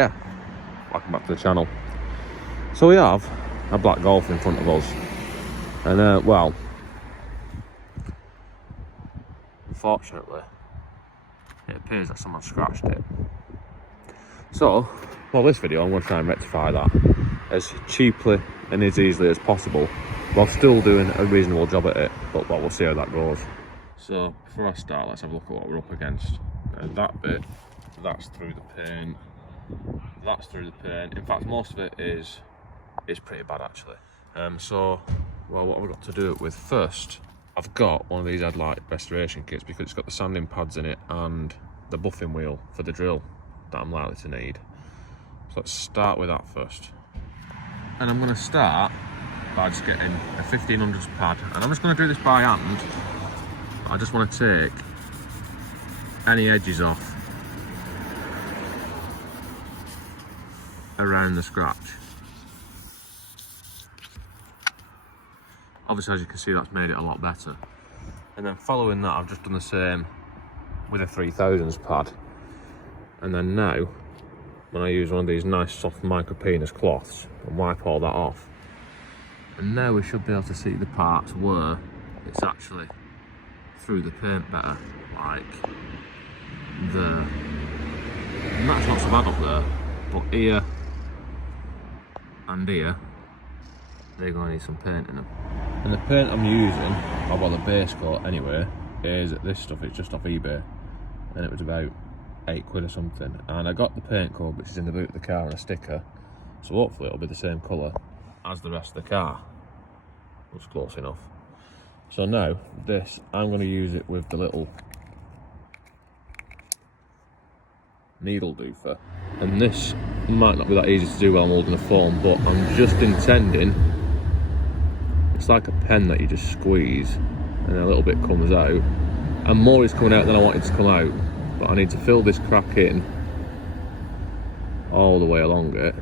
Yeah, welcome back to the channel. So we have a black Golf in front of us, and well, unfortunately it appears that someone scratched it. So, well, this video I'm going to try and rectify that as cheaply and as easily as possible while still doing a reasonable job at it, but well, we'll see how that goes. So before I start, let's have a look at what we're up against. That bit, that's through the paint, that's through the paint. In fact, most of it is pretty bad actually. So, well, what we've got to do it with first, I've got one of these headlight restoration kits because it's got the sanding pads in it and the buffing wheel for the drill that I'm likely to need. So let's start with that first. And I'm going to start by just getting a 1500s pad, and I'm just going to do this by hand. I just want to take any edges off around the scratch. Obviously, as you can see, that's made it a lot better. And then following that, I've just done the same with a 3000s pad. And then now, when I use one of these nice soft micropenis cloths and wipe all that off, and now we should be able to see the parts where it's actually through the paint better, like there. And that's not so bad up there, but here and here, they're going to need some paint in them. And the paint I'm using, or well, the base coat anyway, is this stuff. It's just off eBay, and it was about £8 or something. And I got the paint code, which is in the boot of the car, and a sticker, so hopefully it'll be the same colour as the rest of the car. Looks close enough. So now this, I'm going to use it with the little needle doofer, and this might not be that easy to do while I'm holding a phone, but I'm just intending, it's like a pen that you just squeeze and a little bit comes out, and more is coming out than I want it to come out, but I need to fill this crack in all the way along it.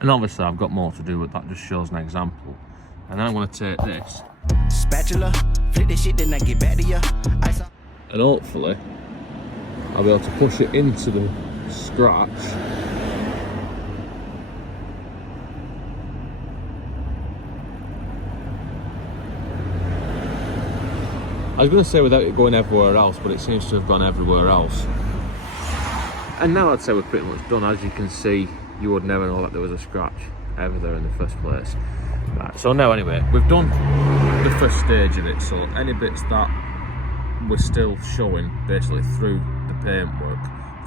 And obviously I've got more to do, but that just shows an example. And then I'm going to take this spatula, flip this shit, then I get back to you. And hopefully I'll be able to push it into the scratch. I was going to say without it going everywhere else, but it seems to have gone everywhere else. And now I'd say we're pretty much done. As you can see, you would never know that there was a scratch ever there in the first place. Right, so now anyway, we've done the first stage of it, so any bits that we're still showing basically through the paintwork,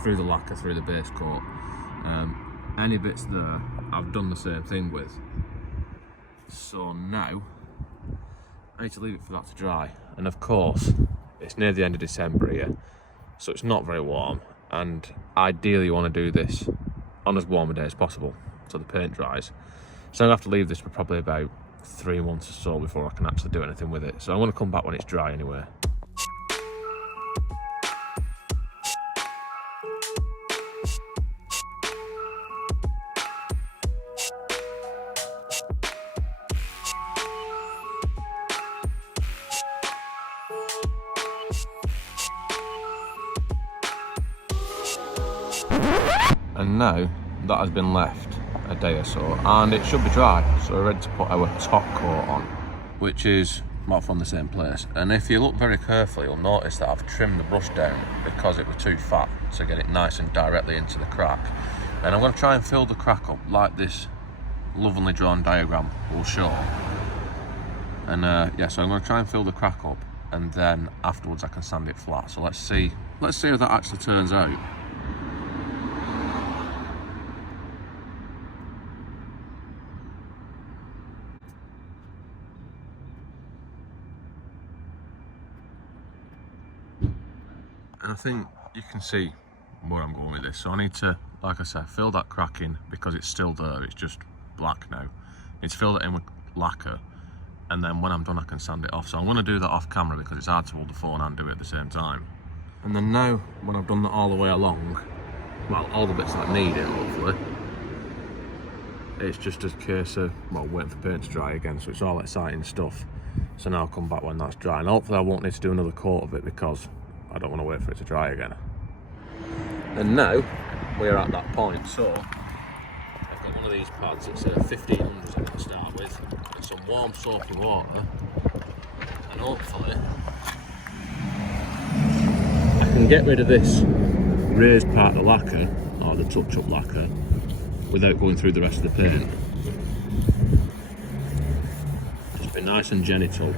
through the lacquer, through the base coat, any bits there I've done the same thing with. So now I need to leave it for that to dry, and of course it's near the end of December here, so it's not very warm, and ideally you want to do this on as warm a day as possible so the paint dries. So I'm going to have to leave this for probably about 3 months or so before I can actually do anything with it. So I'm going to come back when it's dry anyway. And now that has been left a day or so, and it should be dry, so we're ready to put our top coat on, which is not from the same place. And if you look very carefully, you'll notice that I've trimmed the brush down because it was too fat to get it nice and directly into the crack. And I'm going to try and fill the crack up like this lovingly drawn diagram will show. And yeah, so I'm going to try and fill the crack up, and then afterwards I can sand it flat. So let's see how that actually turns out. And I think you can see where I'm going with this. So I need to, like I said, fill that crack in because it's still there, it's just black now. I need to fill it in with lacquer, and then when I'm done I can sand it off. So I'm going to do that off camera because it's hard to hold the phone and do it at the same time. And then now, when I've done that all the way along, well, all the bits that need it, hopefully, it's just a case of, well, waiting for paint to dry again, so it's all exciting stuff. So now I'll come back when that's dry, and hopefully I won't need to do another coat of it because I don't want to wait for it to dry again. And now we're at that point, so I've got one of these pads. It's a 1500s I'm going to start with, and some warm soapy water, and hopefully I can get rid of this raised part of the lacquer, or the touch-up lacquer, without going through the rest of the paint. Just be nice and genital.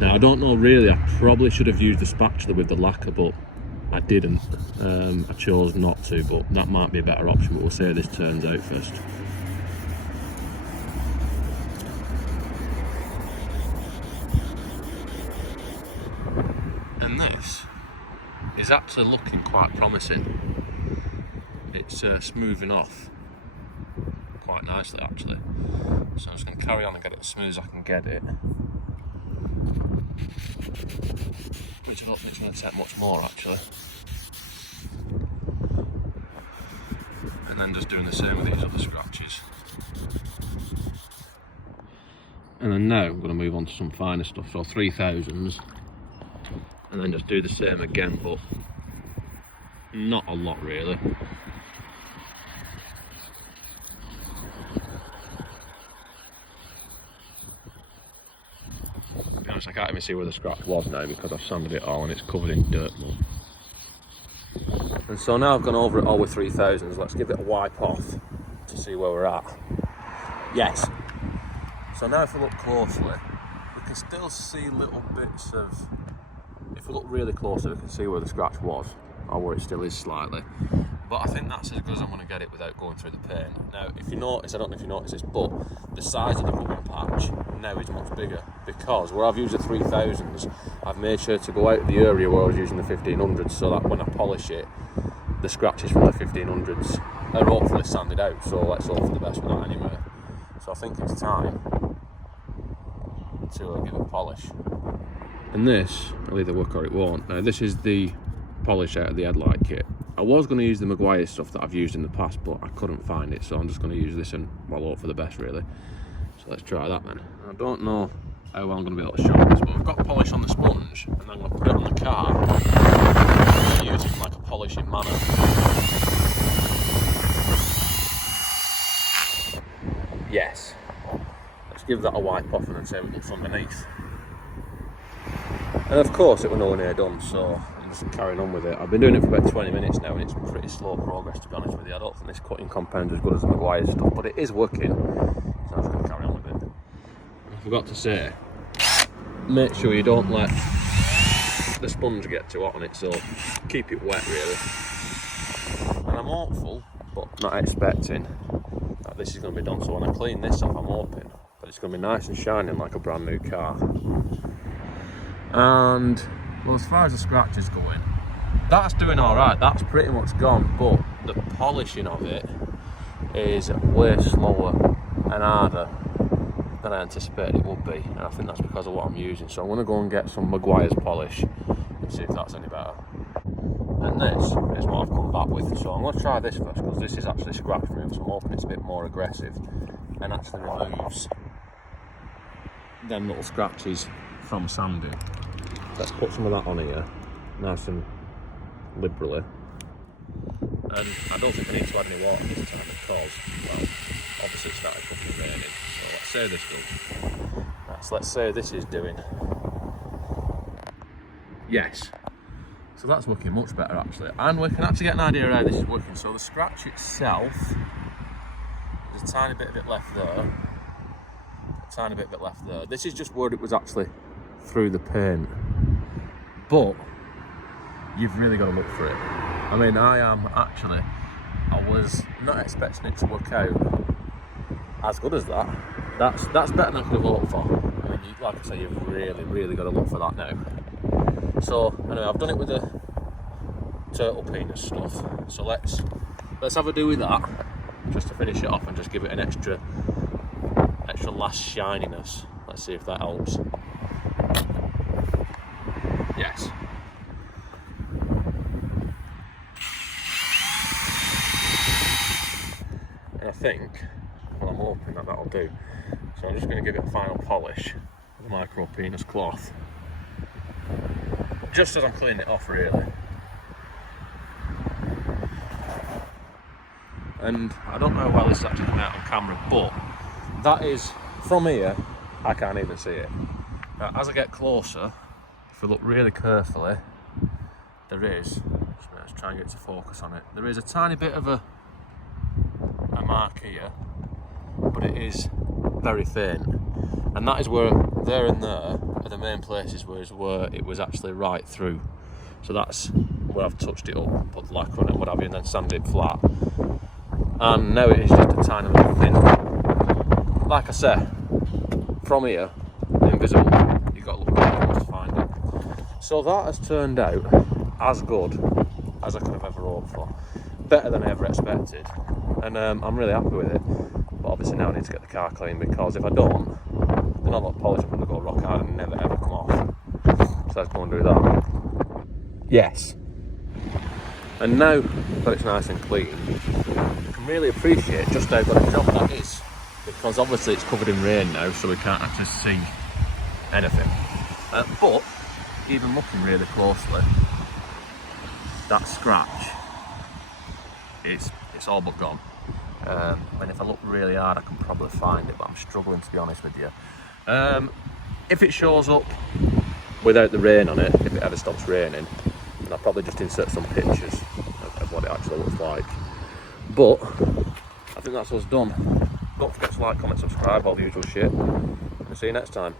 Now I don't know really, I probably should have used the spatula with the lacquer, but I didn't. I chose not to, but that might be a better option, but we'll see how this turns out first. And this is actually looking quite promising. It's smoothing off quite nicely actually. So I'm just going to carry on and get it as smooth as I can get it. Which I don't think it's going to take much more actually. And then just doing the same with these other scratches. And then now I'm going to move on to some finer stuff, so 3000s. And then just do the same again, but not a lot really. To be honest, I can't even see where the scratch was now because I've sanded it all and it's covered in dirt mud. And so now I've gone over it all with 3000s, let's give it a wipe off to see where we're at. Yes. So now if we look closely, we can still see little bits of, if we look really closely we can see where the scratch was, or where it still is slightly. But I think that's as good as I'm going to get it without going through the paint. Now if you notice, I don't know if you notice this, but the size of the rubbing patch now is much bigger, because where I've used the 3000s, I've made sure to go out of the area where I was using the 1500s, so that when I polish it, the scratches from the 1500s are hopefully sanded out, so let's hope for the best with that anyway. So I think it's time to give it a polish. And this, I'll either work or it won't. Now this is the polish out of the headlight kit. I was going to use the Maguire stuff that I've used in the past, but I couldn't find it, so I'm just going to use this and well, hope for the best really. So let's try that then. I don't know how well I'm going to be able to show this, but I've got polish on the sponge, and I'm going to put it on the car and use it in like a polishing manner. Yes. Let's give that a wipe off and then see what it looks underneath. And of course it was nowhere near done, so I'm just carrying on with it. I've been doing it for about 20 minutes now and it's pretty slow progress, to be honest with you. I don't think this cutting compound is as good as the Maguire stuff, but it is working, so I'm just going to carry on with it. I forgot to say, make sure you don't let the sponge get too hot on it, so keep it wet really. And I'm hopeful, but not expecting, that this is going to be done, so when I clean this off I'm hoping that it's going to be nice and shining like a brand new car. And well, as far as the scratch is going, that's doing alright, that's pretty much gone, but the polishing of it is way slower and harder than I anticipated it would be, and I think that's because of what I'm using. So I'm going to go and get some Maguire's polish and see if that's any better. And this is what I've come back with, so I'm going to try this first because this is actually scratch removal, so I'm hoping it's a bit more aggressive and actually removes them little scratches from sanding. Let's put some of that on here, nice and liberally. And I don't think I need to add any water this time because, well, obviously it started fucking raining. So let's say this does. Let's say this is doing. Yes. So that's working much better actually. And we can actually get an idea of how this is working. So the scratch itself, there's a tiny bit of it left there. A tiny bit of it left there. This is just where it was actually through the paint. But you've really got to look for it. I mean, I was not expecting it to work out as good as that. That's better than I could have hoped for. I mean, like I say, you've really got to look for that now. So anyway, I've done it with the turtle penis stuff. So let's have a do with that, just to finish it off and just give it an extra last shininess. Let's see if that helps. Yes. think, well, I'm hoping that that'll do. So I'm just going to give it a final polish with a micro penis cloth, just as I'm cleaning it off, really. And I don't know how well this is actually coming out on camera, but that is, from here, I can't even see it. Now, as I get closer, if we look really carefully, there is, let's try and get to focus on it, there is a tiny bit of a mark here, but it is very thin. And that is where, there and there, are the main places where it was actually right through. So that's where I've touched it up, put the lacquer on it, what have you, and then sanded it flat. And now it is just a tiny little thin. Like I said, from here, invisible, you've got to look really close to find it. So that has turned out as good as I could have ever hoped for. Better than I ever expected. And I'm really happy with it. But obviously now I need to get the car clean, because if I don't, then all that polish is going to go rock hard and never ever come off. So let's go and do that. Yes. And now that it's nice and clean, I can really appreciate just how good a job that is, because obviously it's covered in rain now, so we can't actually see anything. But even looking really closely, that scratch, it's all but gone. And if I look really hard, I can probably find it, but I'm struggling, to be honest with you. If it shows up without the rain on it, if it ever stops raining, then I'll probably just insert some pictures of what it actually looks like. But I think that's us done. Don't forget to like, comment, subscribe, all the usual shit. And see you next time.